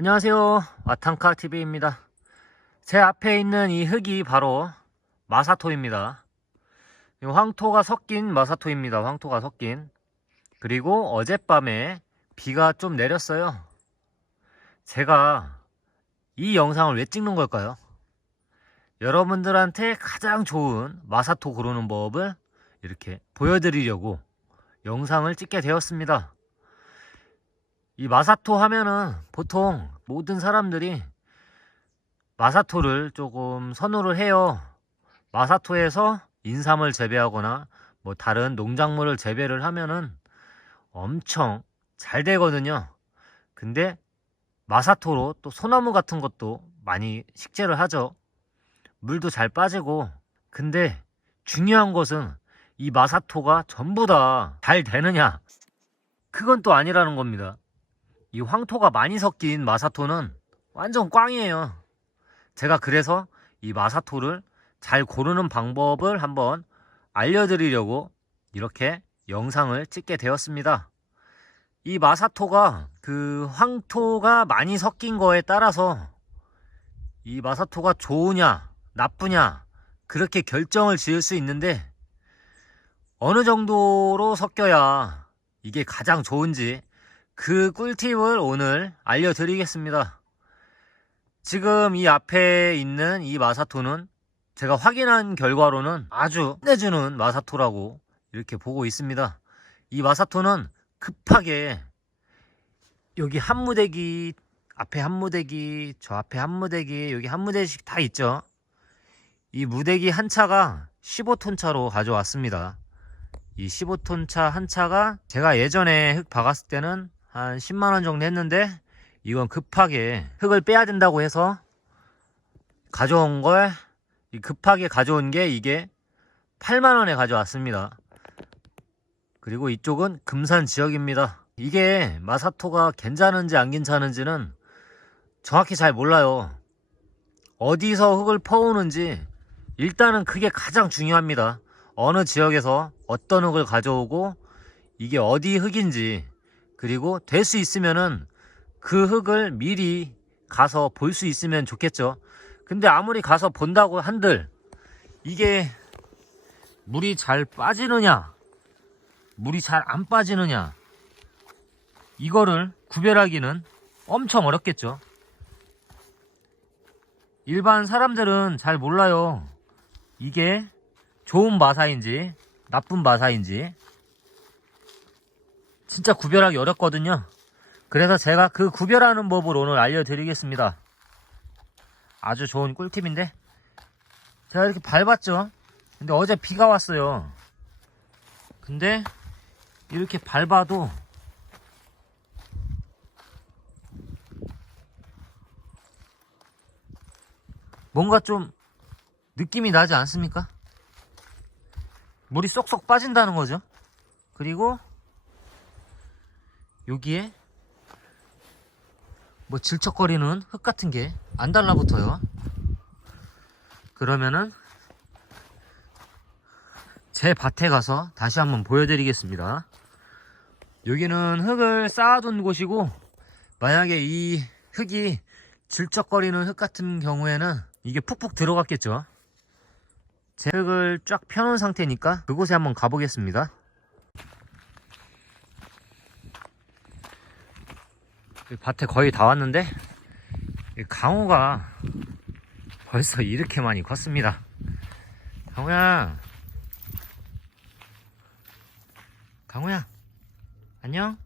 안녕하세요. 와탕카 TV입니다. 제 앞에 있는 이 흙이 바로 마사토입니다. 이 황토가 섞인 마사토입니다. 황토가 섞인. 그리고 어젯밤에 비가 좀 내렸어요. 제가 이 영상을 왜 찍는 걸까요? 여러분들한테 가장 좋은 마사토 고르는 법을 이렇게 보여드리려고 영상을 찍게 되었습니다. 이 마사토 하면은 보통 모든 사람들이 마사토를 조금 선호를 해요. 마사토에서 인삼을 재배하거나 뭐 다른 농작물을 재배를 하면은 엄청 잘 되거든요. 근데 마사토로 또 소나무 같은 것도 많이 식재를 하죠. 물도 잘 빠지고. 근데 중요한 것은 이 마사토가 전부 다 잘 되느냐? 그건 또 아니라는 겁니다. 이 황토가 많이 섞인 마사토는 완전 꽝이에요. 제가 그래서 이 마사토를 잘 고르는 방법을 한번 알려드리려고 이렇게 영상을 찍게 되었습니다. 이 마사토가 그 황토가 많이 섞인 거에 따라서 이 마사토가 좋으냐, 나쁘냐, 그렇게 결정을 지을 수 있는데 어느 정도로 섞여야 이게 가장 좋은지 그 꿀팁을 오늘 알려드리겠습니다. 지금 이 앞에 있는 이 마사토는 제가 확인한 결과로는 아주 내주는 마사토라고 이렇게 보고 있습니다. 이 마사토는 급하게 여기 한 무대기 앞에 한 무대기 저 앞에 한 무대기 여기 한 무대씩 다 있죠. 이 무대기 한 차가 15톤 차로 가져왔습니다. 이 15톤 차 한 차가 제가 예전에 흙 박았을 때는 한 10만원 정도 했는데 이건 급하게 흙을 빼야 된다고 해서 가져온 걸 급하게 가져온 게 이게 8만원에 가져왔습니다. 그리고 이쪽은 금산 지역입니다. 이게 마사토가 괜찮은지 안 괜찮은지는 정확히 잘 몰라요. 어디서 흙을 퍼오는지 일단은 그게 가장 중요합니다. 어느 지역에서 어떤 흙을 가져오고 이게 어디 흙인지 그리고 될 수 있으면은 그 흙을 미리 가서 볼 수 있으면 좋겠죠. 근데 아무리 가서 본다고 한들 이게 물이 잘 빠지느냐, 물이 잘 안 빠지느냐, 이거를 구별하기는 엄청 어렵겠죠. 일반 사람들은 잘 몰라요. 이게 좋은 마사인지 나쁜 마사인지 진짜 구별하기 어렵거든요. 그래서 제가 그 구별하는 법을 오늘 알려드리겠습니다. 아주 좋은 꿀팁인데 제가 이렇게 밟았죠. 근데 어제 비가 왔어요. 근데 이렇게 밟아도 뭔가 좀 느낌이 나지 않습니까? 물이 쏙쏙 빠진다는 거죠. 그리고 여기에 뭐 질척거리는 흙 같은 게 안 달라붙어요. 그러면은 제 밭에 가서 다시 한번 보여드리겠습니다. 여기는 흙을 쌓아둔 곳이고 만약에 이 흙이 질척거리는 흙 같은 경우에는 이게 푹푹 들어갔겠죠. 제 흙을 쫙 펴놓은 상태니까 그곳에 한번 가보겠습니다. 밭에 거의 다 왔는데 이 강호가 벌써 이렇게 많이 컸습니다. 강호야, 강호야, 안녕?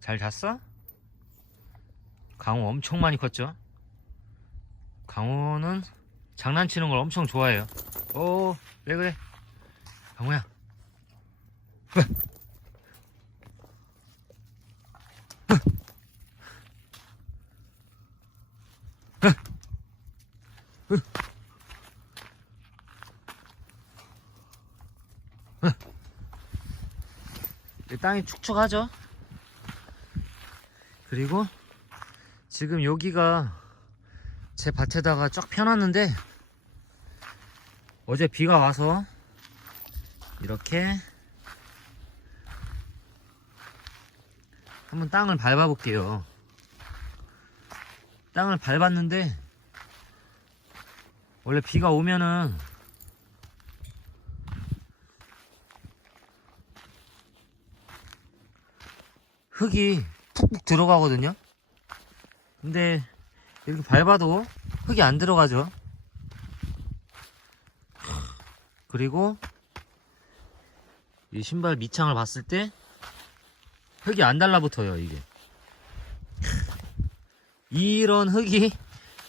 잘 잤어? 강호 엄청 많이 컸죠? 강호는 장난치는 걸 엄청 좋아해요. 오, 왜 그래? 강호야. 땅이 축축하죠? 그리고 지금 여기가 제 밭에다가 쫙 펴놨는데 어제 비가 와서 이렇게 한번 땅을 밟아 볼게요. 땅을 밟았는데 원래 비가 오면은 흙이 푹푹 들어가거든요. 근데 이렇게 밟아도 흙이 안 들어가죠. 그리고 이 신발 밑창을 봤을 때 흙이 안 달라붙어요, 이게. 이런 흙이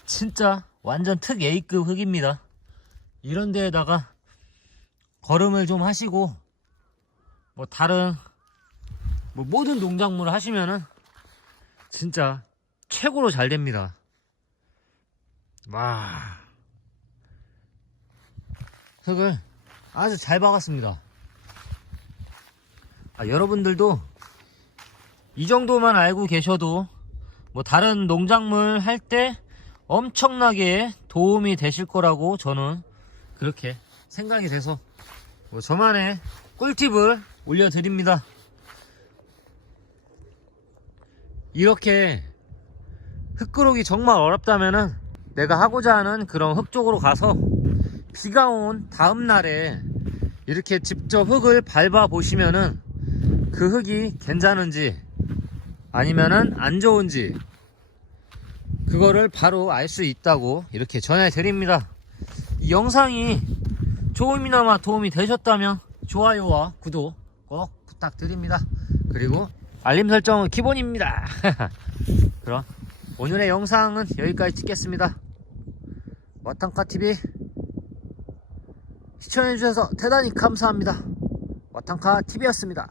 진짜 완전 특 A급 흙입니다. 이런 데에다가 걸음을 좀 하시고 뭐 다른 뭐 모든 농작물을 하시면은 진짜 최고로 잘 됩니다. 와 흙을 아주 잘 박았습니다. 아, 여러분들도 이 정도만 알고 계셔도 뭐 다른 농작물 할 때 엄청나게 도움이 되실 거라고 저는 그렇게 생각이 돼서 뭐 저만의 꿀팁을 올려드립니다. 이렇게 흙그르기 정말 어렵다면은 내가 하고자 하는 그런 흙 쪽으로 가서 비가 온 다음 날에 이렇게 직접 흙을 밟아 보시면은 그 흙이 괜찮은지 아니면은 안 좋은지 그거를 바로 알 수 있다고 이렇게 전해 드립니다. 이 영상이 조금이나마 도움이 되셨다면 좋아요와 구독 꼭 부탁드립니다. 그리고 알림 설정은 기본입니다. 그럼 오늘의 영상은 여기까지 찍겠습니다. 와탕카TV 시청해주셔서 대단히 감사합니다. 와탕카TV였습니다.